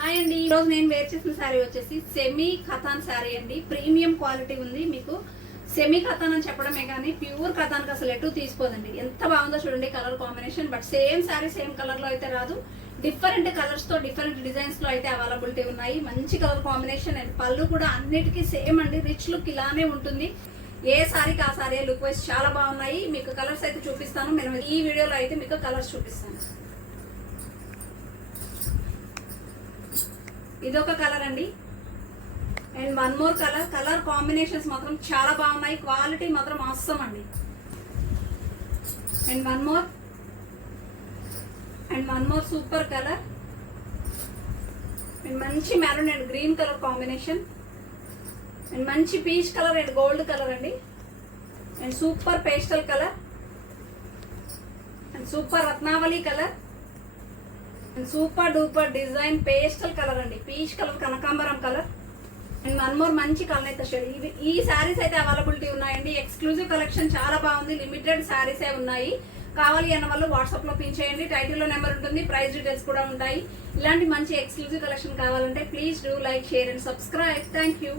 Hi అండి, ఈరోజు నేను వేర్ చేసిన శారీ వచ్చేసి సెమీ ఖతాన్ శారీ అండి. ప్రీమియం క్వాలిటీ ఉంది. మీకు సెమీ ఖతాన్ అని చెప్పడమే కానీ ప్యూర్ ఖతాన్కి అసలు ఎటు తీసుకోదండి. ఎంత బాగుందో చూడండి colour combination. But same sari same colour లో అయితే రాదు. డిఫరెంట్ కలర్స్ తో డిఫరెంట్ డిజైన్స్ లో అయితే అవైలబిలిటీ ఉన్నాయి. మంచి కలర్ కాంబినేషన్ అండ్ పళ్ళు కూడా అన్నిటికీ సేమ్ అండి. రిచ్ లుక్ ఇలానే ఉంటుంది. ఏ సారీకి ఆ సారీ లుక్ వైజ్ చాలా బాగున్నాయి. మీకు కలర్స్ అయితే చూపిస్తాను. నేను ఈ వీడియోలో అయితే మీకు కలర్స్ చూపిస్తాను. ఇదొక కలర్ అండి and one more colour combinations మాత్రం చాలా బాగున్నాయి. క్వాలిటీ మాత్రం అవసరం అండి. And one more super colour and మంచి maroon and green colour combination and మంచి peach colour and gold colour అండి and super pastel colour and super Ratnavali colour super duper design pastel colour అండి. పీచ్ కలర్, కనకాంబరం colour and one more మంచి colour shade. ఈ శారీస్ అయితే availability ఉన్నాయండి. Exclusive collection చాలా బాగుంది. లిమిటెడ్ శారీస్ ఉన్నాయి. కావాలి అన్న వాళ్ళు వాట్సాప్ లో పిన్ చేయండి. టైటిల్ లో నెంబర్ ఉంటుంది. ప్రైస్ డీటెయిల్స్ కూడా ఉంటాయి. ఇలాంటి మంచి ఎక్స్క్లూజివ్ కలెక్షన్ కావాలంటే please do like, share and subscribe. Thank you.